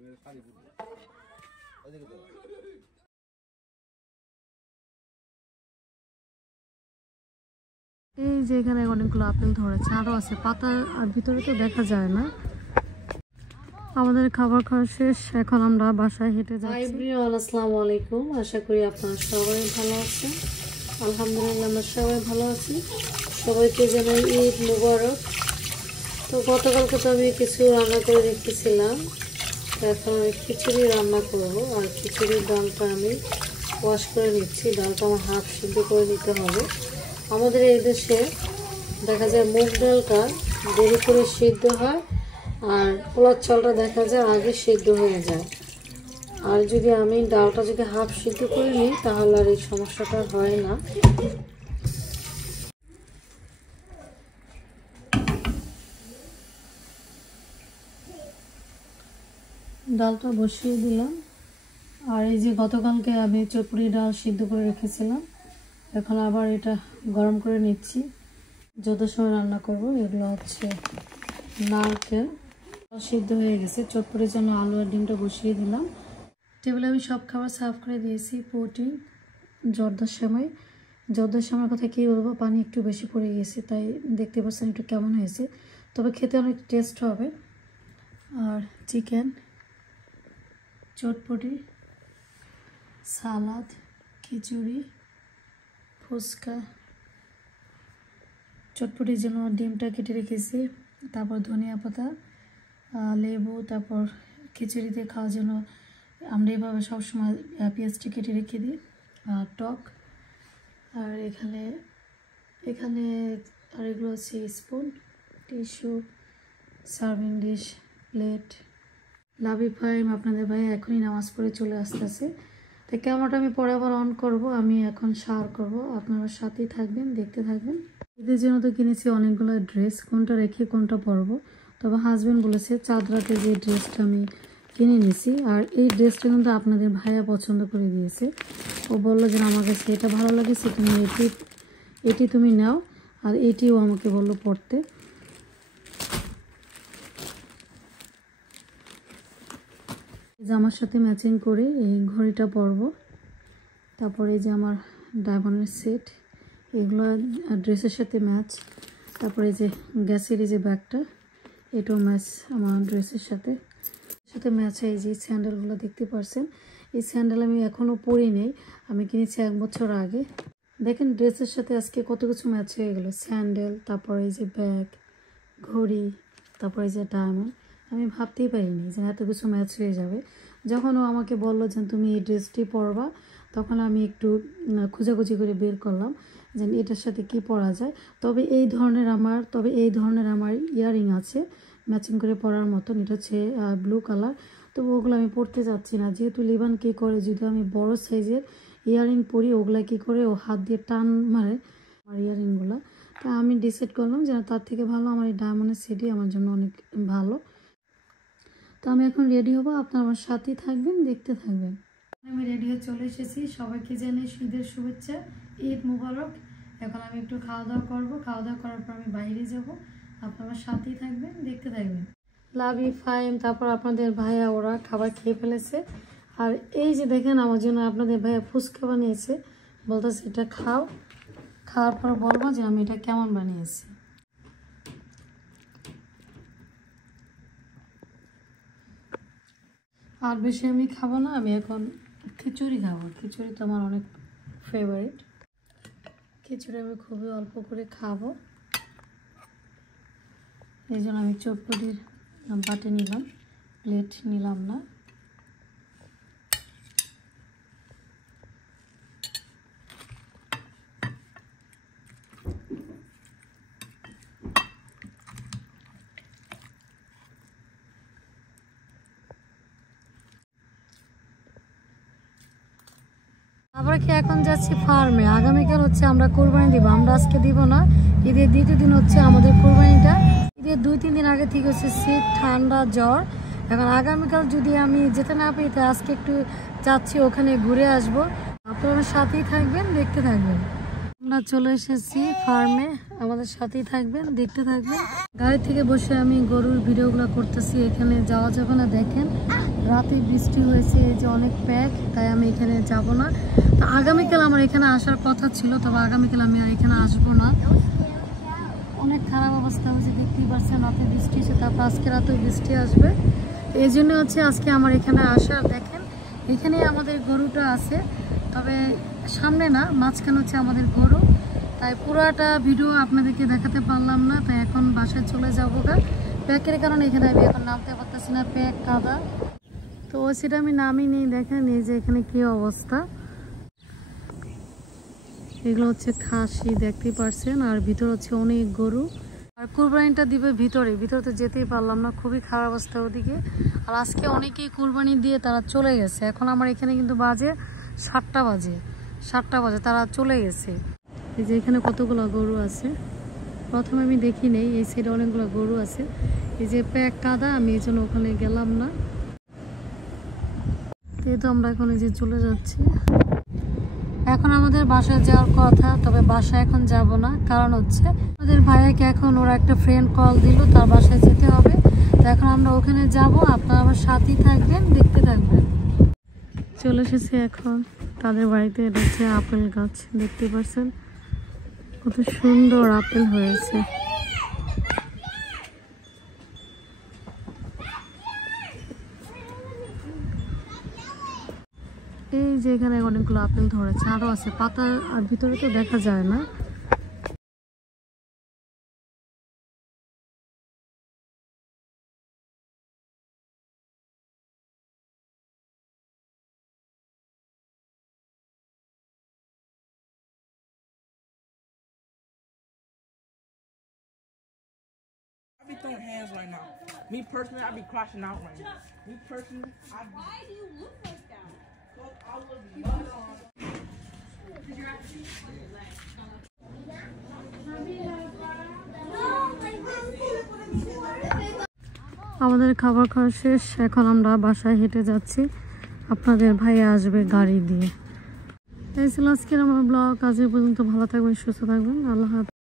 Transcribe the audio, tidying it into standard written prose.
এই যে এখানে অনেকগুলো আপেল ধরেছে, আরো আছে পাতা, আর ভিতরে তো দেখা যায় না। আমাদের খাবার খাওয়া শেষ, এখন আমরা বাসায় হেঁটে যাচ্ছি। আসসালামু আলাইকুম, আশা করি আপনারা সবাই ভালো আছেন। আলহামদুলিল্লাহ আমরা সবাই ভালো আছি। সবাইকে জানাই ঈদ মুবারক। তো গতকালকে তো আমি কিছু রান্না করে রেখেছিলাম, এখন আমি খিচুড়ি রান্না করব। আর খিচুড়ির ডালটা আমি ওয়াশ করে নিচ্ছি। ডালটা আমার হাফ সিদ্ধ করে নিতে হবে। আমাদের এই দেশে দেখা যায় মুগ ডালটা দেরি করে সিদ্ধ হয়, আর পোলার চালটা দেখা যায় আগে সিদ্ধ হয়ে যায়। আর যদি আমি ডালটা যদি হাফ সিদ্ধ করে নিই তাহলে আর এই সমস্যাটা হয় না। ডালটা বসিয়ে দিলাম। আর এই যে গতকালকে আমি চটপটি ডাল সিদ্ধ করে রেখেছিলাম, এখন আবার এটা গরম করে নিচ্ছি। যত সময় রান্না করব। এগুলো হচ্ছে নারকেল, সিদ্ধ হয়ে গেছে। চটপটির জন্য আলু আর ডিমটা বসিয়ে দিলাম। টেবিলে আমি সব খাবার সার্ভ করে দিয়েছি। পুটি, জর্দার সেমাই। জর্দার সেমাইয়ের কথা কী বলবো, পানি একটু বেশি পড়ে গেছে, তাই দেখতে পাচ্ছেন একটু কেমন হয়েছে, তবে খেতে অনেক টেস্ট হবে। আর চিকেন, চটপটি, সালাদ, খিচুড়ি, ফুচকা। চটপটির জন্য ডিমটা কেটে রেখেছি, তারপর ধনিয়া পাতা, লেবু, তারপর খিচুড়িতে খাওয়ার জন্য আমরা এভাবে সবসময় পেঁয়াজটা কেটে রেখে দিই, আর টক। আর এখানে আর এগুলো হচ্ছে spoon, tissue, serving dish, plate. লাভি ফাইম আপনাদের ভাই এখনই নামাজ পড়ে চলে আসতেছে, তাই ক্যামেরাটা আমি পরে আবার অন করব। আমি এখন শাওয়ার করব, আপনারা সাথেই থাকবেন, দেখতে থাকবেন। ঈদের জন্য তো কিনেছি অনেকগুলো ড্রেস, কোনটা রেখে কোনটা পরবো। তবে হাজব্যান্ড বলেছে চাঁদ রাতে যে ড্রেসটা আমি কিনে নিয়েছি, আর এই ড্রেসটা কিন্তু আপনাদের ভাইয়া পছন্দ করে দিয়েছে। ও বললো যে আমার কাছে এটা ভালো লাগেছে, তুমি এটি তুমি নাও। আর এটিও আমাকে বললো পরতে। জামার সাথে ম্যাচিং করে এই ঘড়িটা পরবো। তারপরে এই যে আমার ডায়মন্ডের সেট, এগুলো ড্রেসের সাথে ম্যাচ। তারপরে যে গ্যাসের এই যে ব্যাগটা, এটাও ম্যাচ আমার ড্রেসের সাথে ম্যাচ। এই যে স্যান্ডেলগুলো দেখতে পাচ্ছেন, এই স্যান্ডেল আমি এখনও পরি নেই, আমি কিনেছি 1 বছর আগে। দেখেন ড্রেসের সাথে আজকে কত কিছু ম্যাচ হয়ে গেল। স্যান্ডেল, তারপরে এই যে ব্যাগ, ঘড়ি, তারপরে এই যে ডায়মন্ড। আমি ভাবতেই পারিনি যে এত কিছু ম্যাচ হয়ে যাবে। যখন ও আমাকে বললো যে তুমি এই ড্রেসটি পরবা, তখন আমি একটু খোঁজাখুঁজি করে বের করলাম যে এটার সাথে কি পরা যায়। তবে এই ধরনের আমার ইয়ারিং আছে ম্যাচিং করে পরার মতন। এটা হচ্ছে ব্লু কালার, তো ওগুলো আমি পরতে চাচ্ছি না। যেহেতু লিবান কী করে, যদি আমি বড় সাইজের ইয়ারিং পরি, ওগুলা কী করে ও হাত দিয়ে টান মারে আমার ইয়ারিংগুলো। তা আমি ডিসাইড করলাম যে তার থেকে ভালো আমার এই ডায়মন্ডের সেটই আমার জন্য অনেক ভালো। তো আমি এখন রেডি হবো, আপনারা আমার সাথেই থাকবেন, দেখতে থাকবেন। আমি রেডি হয়ে চলে এসেছি। সবাইকে জানাই ঈদের শুভেচ্ছা, ঈদ মুবারক। এখন আমি একটু খাওয়া দাওয়া করবো, খাওয়া দাওয়া করার পর আমি বাইরে যাব। আপনারা সাথেই থাকবেন, দেখতে থাকবেন। লাভি ফাইম, তারপর আপনাদের ভাইয়া ওরা খাবার খেয়ে ফেলেছে। আর এই যে দেখেন আমার জন্য আপনাদের ভাইয়া ফুচকা বানিয়েছে, বলতেছে এটা খাও, খাওয়ার পর বলবো যে আমি এটা কেমন বানিয়েছি। আর বেশি আমি খাবো না, আমি এখন খিচুড়ি খাবো। খিচুড়ি তো আমার অনেক ফেভারিট। খিচুড়ি আমি খুবই অল্প করে খাবো, এই জন্য আমি চটপটির বাটি নিলাম, প্লেট নিলাম না। আবার কি এখন যাচ্ছি ফার্মে। আগামীকাল হচ্ছে আমরা কোরবানি দিব, আমরা আজকে দিব না। ঈদের দ্বিতীয় দিন হচ্ছে আমাদের কোরবানিটা। ঈদের 2-3 দিন আগে থেকে হচ্ছে শীত, ঠান্ডা, জ্বর। এখন আগামীকাল যদি আমি যেতে না পারি, তাই আজকে একটু যাচ্ছি, ওখানে ঘুরে আসবো। আপনারা সাথেই থাকবেন, দেখতে থাকবেন। আমরা চলে এসেছি ফার্মে, আমাদের সাথেই থাকবেন, দেখতে থাকবেন। গাড়ি থেকে বসে আমি গরুর ভিডিওগুলো করতেছি। এখানে যাওয়া যাবে না, দেখেন রাতে বৃষ্টি হয়েছে, এই যে অনেক প্যাক, তাই আমি এখানে যাব না। তো আগামীকাল আমার এখানে আসার কথা ছিল, তবে আগামীকাল আমি আর এখানে আসবো না। অনেক খারাপ অবস্থা হয়েছে, দেখতেই পাচ্ছেন রাতে বৃষ্টি এসে, তারপর আজকে রাতেও বৃষ্টি আসবে। এই জন্য হচ্ছে আজকে আমার এখানে আসা। দেখেন এখানে আমাদের গরুটা আছে, তবে সামনে না, মাঝখানে হচ্ছে আমাদের গরু, তাই পুরাটা ভিডিও আপনাদেরকে দেখাতে পারলাম না। তাই এখন বাসায় চলে যাবো গা। প্যাকের কারণে এখানে আমি এখন নামতে পারতেছি না, প্যাক কাদা, তো সেটা আমি নামই নেই। দেখেন এই যে এখানে কি অবস্থা, এগুলো হচ্ছে খাসি, দেখতেই পারছেন, আর ভিতর হচ্ছে অনেক গরু। আর কুরবানিটা দিবে ভিতরে তো যেতেই পারলাম না, খুবই খারাপ অবস্থা ওদিকে। আর আজকে অনেকেই কুরবানি দিয়ে তারা চলে গেছে। এখন আমার এখানে কিন্তু বাজে 7টা বাজে, তারা চলে গেছে। এই যে এখানে কতগুলো গরু আছে, প্রথমে আমি দেখি নেই, এই সাইডে অনেকগুলো গরু আছে। এই যে প্যাক কাদা, আমি এই জন্য ওখানে গেলাম না। এই তো আমরা এখন এই যে চলে যাচ্ছি। এখন আমাদের বাসায় যাওয়ার কথা, তবে বাসায় এখন যাব না, কারণ হচ্ছে আমাদের ভাইয়াকে এখন ওরা একটা ফ্রেন্ড কল দিল, তার বাসায় যেতে হবে। তো এখন আমরা ওখানে যাব, আপনারা আমার সাথেই থাকবেন, দেখতে থাকবেন। চলে এসেছি এখন তাদের বাড়িতে। এটা হচ্ছে আপেল গাছ, দেখতে পাচ্ছেন কত সুন্দর আপেল হয়েছে। এই যে এখানে অনেকগুলো আপেল ধরেছে, আরো আছে পাতা, আর ভিতরে তো দেখা যায় না। I be throwing hands right now. Me personally, I be crashing out right now. Me personally, I be. Why do you look like that? Because I was young. Because you're actually on your leg. আমাদের খাবার খাওয়া শেষ, এখন আমরা বাসায় হেঁটে যাচ্ছি। আপনাদের ভাইয়া আসবে গাড়ি দিয়ে। এই ছিল আজকের আমার ব্লগ। আজ পর্যন্ত ভালো থাকবেন, সুস্থ থাকবেন, আল্লাহ হাফেজ।